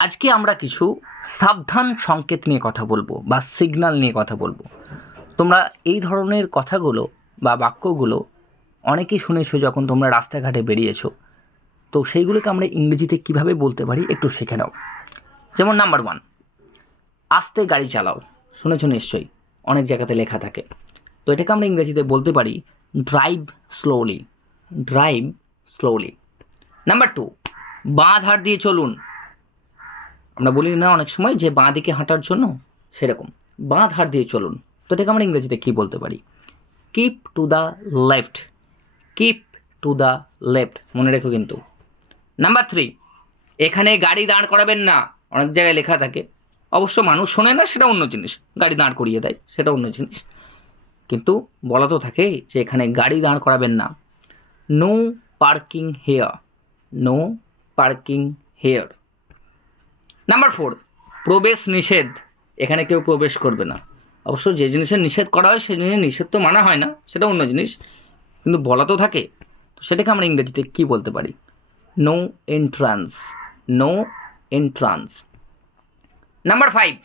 আজকে আমরা কিছু সাবধান সংকেত নিয়ে কথা বলব বা সিগন্যাল নিয়ে কথা বলব। তোমরা এই ধরনের কথাগুলো বা বাক্যগুলো অনেকেই শুনেছো যখন তোমরা রাস্তাঘাটে বেরিয়েছো। তো সেইগুলোকে আমরা ইংরেজিতে কীভাবে বলতে পারি একটু শিখে নাও। যেমন নাম্বার ওয়ান আস্তে গাড়ি চালাও। শুনেছো নিশ্চয়ই, অনেক জায়গাতে লেখা থাকে। তো এটাকে আমরা ইংরেজিতে বলতে পারি drive slowly drive slowly number two বাঁ ধার দিয়ে চলুন। আমরা বলি না অনেক সময় যে বাঁ দিকে হাঁটার জন্য সেরকম। বাঁ ধার দিয়ে চলুন। তো এটাকে আমরা ইংরেজিতে কী বলতে পারি? Keep to the left keep to the left মনে রেখো কিন্তু। নাম্বার থ্রি এখানে গাড়ি দাঁড় করাবেন না। অনেক জায়গায় লেখা থাকে। অবশ্য মানুষ শোনে না, সেটা অন্য জিনিস। গাড়ি দাঁড় করিয়ে দেয়, সেটা অন্য জিনিস। কিন্তু বলা তো থাকে যে এখানে গাড়ি দাঁড় করাবেন না। No parking here no parking here number four প্রবেশ নিষেধ। এখানে কেউ প্রবেশ করবে না। অবশ্য যে জিনিসের নিষেধ করা হয় সেই জিনিসের নিষেধ তো মানা হয় না, সেটা অন্য জিনিস। কিন্তু বলা তো থাকে, তো সেটাকে আমরা ইংরেজিতে কী বলতে পারি? No entrance no entrance number five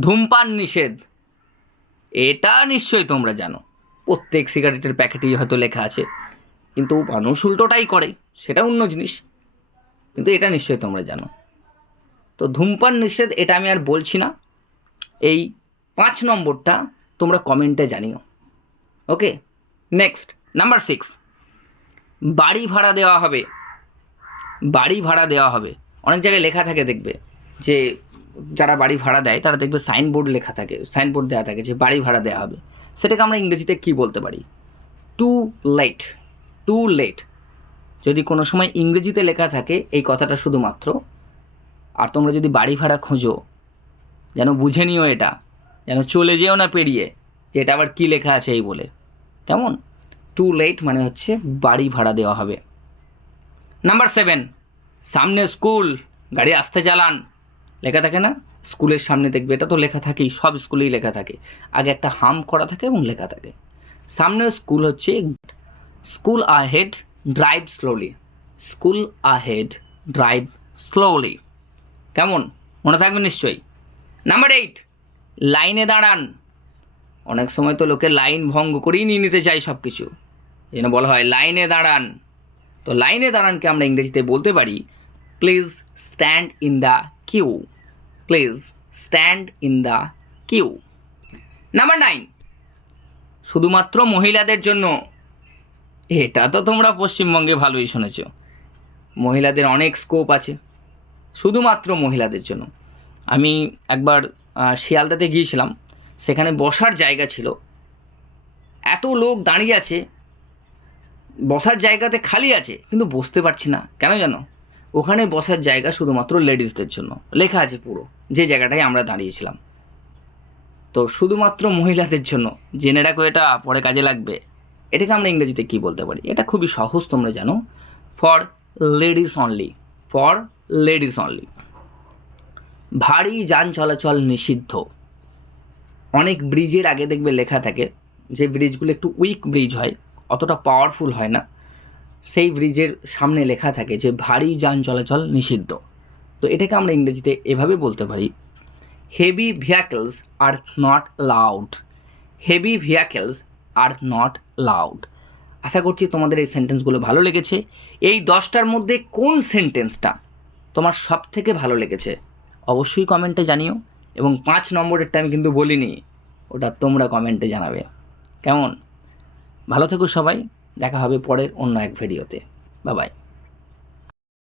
ধূমপান নিষেধ। এটা নিশ্চয়ই তোমরা জানো। প্রত্যেক সিগারেটের প্যাকেটেই হয়তো লেখা আছে। কিন্তু মানুষ উল্টোটাই করে, সেটা অন্য জিনিস। কিন্তু এটা নিশ্চয়ই তোমরা জানো। তো ধূমপান নিষেধ, এটা আমি আর বলছি না। এই পাঁচ নম্বরটা তোমরা কমেন্টে জানিও। ওকে? নেক্সট নাম্বার সিক্স বাড়ি ভাড়া দেওয়া হবে। বাড়ি ভাড়া দেওয়া হবে। অনেক জায়গায় লেখা থাকে দেখবে যে, যারা বাড়ি ভাড়া দেয়, তারা দেখবে সাইনবোর্ড লেখা থাকে সাইনবোর্ড দেওয়া থাকে যে, বাড়ি ভাড়া দেওয়া হবে। সেটাকে আমরা ইংরেজিতে কী বলতে পারি? টু লেট টু লেট যদি কোনো সময় ইংরেজিতে লেখা থাকে, এই কথাটা শুধুমাত্র আর তোমরা যদি বাড়ি ভাড়া খোঁজো, যেন বুঝে নিও এটা, যেন চলে যেও না পেরিয়ে, যে এটা আবার কী লেখা আছে এই বলে। কেমন? টু লেট মানে হচ্ছে বাড়ি ভাড়া দেওয়া হবে। নাম্বার সেভেন সামনে স্কুল গাড়ি আসতে চালান। লেখা থাকে না? স্কুলের সামনে দেখবে, এটা তো লেখা থাকেই, সব স্কুলেই লেখা থাকে। আগে একটা হাম করা থাকে এবং লেখা থাকে। সামনে স্কুল হচ্ছে school ahead drive slowly school ahead drive slowly কেমন? মনে থাকবে নিশ্চয়ই। নাম্বার এইট লাইনে দাঁড়ান। অনেক সময় তো লোকে লাইন ভঙ্গ করেই নিয়ে নিতে চাই সব কিছু যেন বলা হয় লাইনে দাঁড়ান। তো লাইনে দাঁড়ানকে আমরা ইংরেজিতে বলতে পারি please stand in the queue please stand in the queue number nine শুধুমাত্র মহিলাদের জন্য। এটা তো তোমরা পশ্চিমবঙ্গে ভালোই শুনেছ। মহিলাদের অনেক স্কোপ আছে। শুধুমাত্র মহিলাদের জন্য। আমি একবার শিয়ালদাতে গিয়েছিলাম। সেখানে বসার জায়গা ছিল। এত লোক দাঁড়িয়ে আছে। বসার জায়গাতে খালি আছে, কিন্তু বসতে পারছি না। কেন জানো? ওখানে বসার জায়গা শুধুমাত্র লেডিসদের জন্য। লেখা আছে পুরো, যে জায়গাটায় আমরা দাঁড়িয়েছিলাম। তো শুধুমাত্র মহিলাদের জন্য। জেনে রাখো এটা, পরে কাজে লাগবে। এটাকে আমরা ইংরেজিতে কী বলতে পারি? এটা খুবই সহজ তোমরা জানো। For ladies only. For ladies only. ভারী যান চলাচল নিষিদ্ধ। অনেক ব্রিজের আগে দেখবে লেখা থাকে, যে ব্রিজগুলো একটু উইক ব্রিজ হয়, অতটা পাওয়ারফুল হয় না। সেই ব্রিজের সামনে লেখা থাকে যে ভারী যান চলাচল নিষিদ্ধ। তো এটাকে আমরা ইংরেজিতে এভাবে বলতে পারি heavy vehicles are not loud heavy vehicles are not loud আশা করছি তোমাদের এই সেন্টেন্সগুলো ভালো লেগেছে। এই দশটার মধ্যে কোন সেন্টেন্সটা তোমার সব থেকে ভালো লেগেছে? অবশ্যই কমেন্টে জানিও এবং পাঁচ নম্বরেরটা আমি কিন্তু বলিনি, ওটা তোমরা কমেন্টে জানাবে। কেমন? ভালো থেকো সবাই, দেখা হবে পরের অন্য এক ভিডিওতে বাবাই